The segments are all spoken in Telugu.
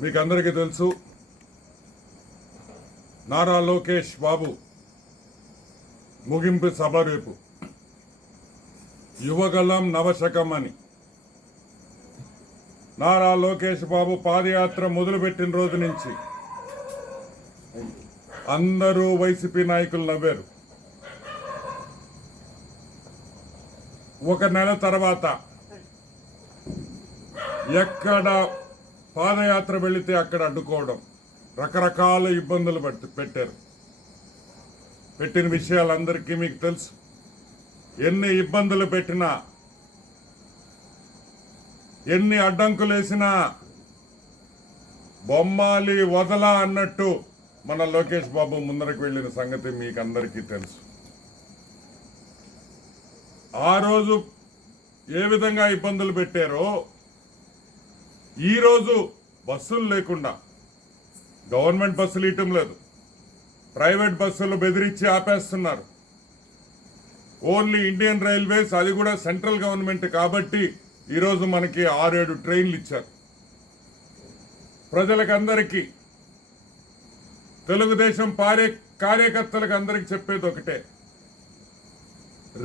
మీకు అందరికీ తెలుసు నారా లోకేష్ బాబు ముగింపు సభ రేపు. యువగలం నవశకం అని. నారా లోకేష్ బాబు పాదయాత్ర మొదలుపెట్టిన రోజు నుంచి అందరూ వైసీపీ నాయకులు నవ్వారు. ఒక నెల తర్వాత ఎక్కడ పాదయాత్ర వెళితే అక్కడ అడ్డుకోవడం. రకరకాల ఇబ్బందులు పెట్టి పెట్టారు. పెట్టిన విషయాలు అందరికీ మీకు తెలుసు. ఎన్ని ఇబ్బందులు పెట్టినా ఎన్ని అడ్డంకులు వేసినా బొమ్మాలి వదల అన్నట్టు మన లోకేష్ బాబు ముందరకు వెళ్ళిన సంగతి మీకు అందరికీ తెలుసు. ఆ రోజు ఏ విధంగా ఇబ్బందులు పెట్టారో ఈరోజు బస్సులు లేకుండా గవర్నమెంట్ బస్సులు ఇవ్వటం లేదు. ప్రైవేట్ బస్సులు బెదిరించి ఆపేస్తున్నారు. ఓన్లీ ఇండియన్ రైల్వేస్ అది కూడా సెంట్రల్ గవర్నమెంట్ కాబట్టి ఈరోజు మనకి ఆరేడు ట్రైన్లు ఇచ్చారు. ప్రజలకందరికీ తెలుగుదేశం పారే కార్యకర్తలకు అందరికి చెప్పేది ఒకటే.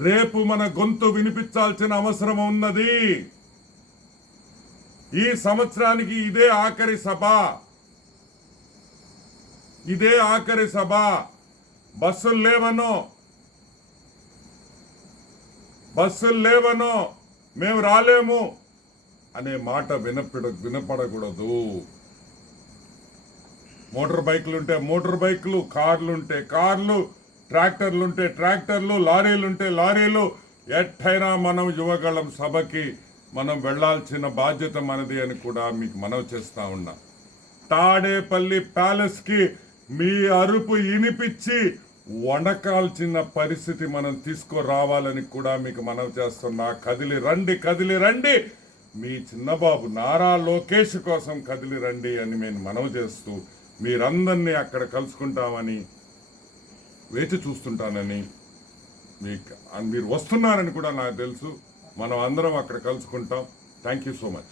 రేపు మన గొంతు వినిపించాల్సిన అవసరం ఉన్నది. ఈ సంవత్సరానికి ఇదే ఆఖరి సభ. ఇదే ఆఖరి సభ. బస్సులు లేవనో. బస్సులు లేవనో మేము రాలేము అనే మాట వినపడ వినపడకూడదు. మోటార్ బైకులు ఉంటే మోటార్ బైకులు కార్లు ఉంటే కార్లు ట్రాక్టర్లు ఉంటే ట్రాక్టర్లు లారీలు ఉంటే లారీలు. ఎట్టయినా మనం యువగళం సభకి మనం వెళ్ళాల్సిన బాధ్యత మనది అని కూడా మీకు మనవి చేస్తా ఉన్నా. తాడేపల్లి ప్యాలెస్కి మీ అరుపు ఇనిపించి వణకాల్చిన పరిస్థితి మనం తీసుకురావాలని కూడా మీకు మనవి చేస్తున్నా. కదిలి రండి కదిలి రండి. మీ చిన్నబాబు నారా లోకేష్ కోసం కదిలి రండి అని నేను మనవి చేస్తూ మీరందరినీ అక్కడ కలుసుకుంటామని వేచి చూస్తుంటానని మీకు మీరు వస్తున్నారని కూడా నాకు తెలుసు. మనం అందరం అక్కడ కలుసుకుంటాం. Thank you so much